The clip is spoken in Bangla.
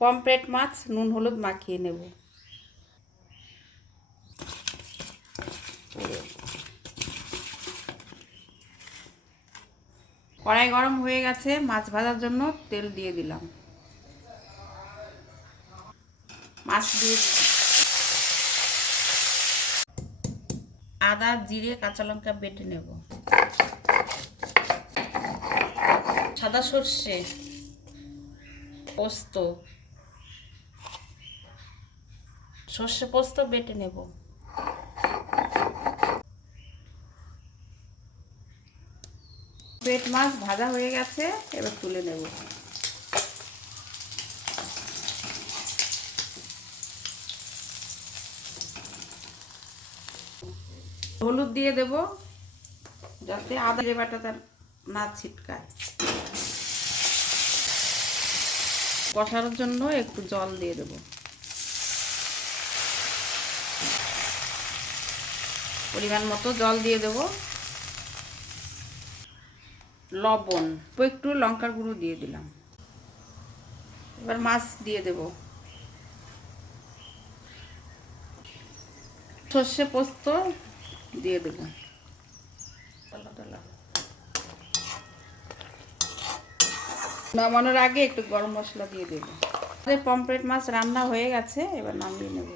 পমফ্রেট মাছ নুন হলুদ মাখিয়ে নেব। কড়াই গরম হয়ে গেছে, মাছ ভাজার জন্য তেল দিয়ে দিলাম। মাছ দিয়ে আদা জিরে কাঁচা লঙ্কা বেটে নেব। সাদা সর্ষে পোস্ত সর্ষে পোস্ত বেটে নেব। পেট মাছ ভাজা হয়ে গেছে, এবার তুলে নেব। হলুদ দিয়ে দেব যাতে আদা জিরে বাটাটা না ছিটকায়। কষানোর জন্য একটু জল দিয়ে দেব। পরিমাণ মতো জল দিয়ে দেব। লবণ একটু লঙ্কার গুঁড়ো দিয়ে দিলাম। এবার মাছ দিয়ে দেব। সর্ষে পোস্ত দিয়ে দেব। নামানোর আগে একটু গরম মশলা দিয়ে দেব। পমফ্রেট মাছ রান্না হয়ে গেছে, এবার নামিয়ে নেব।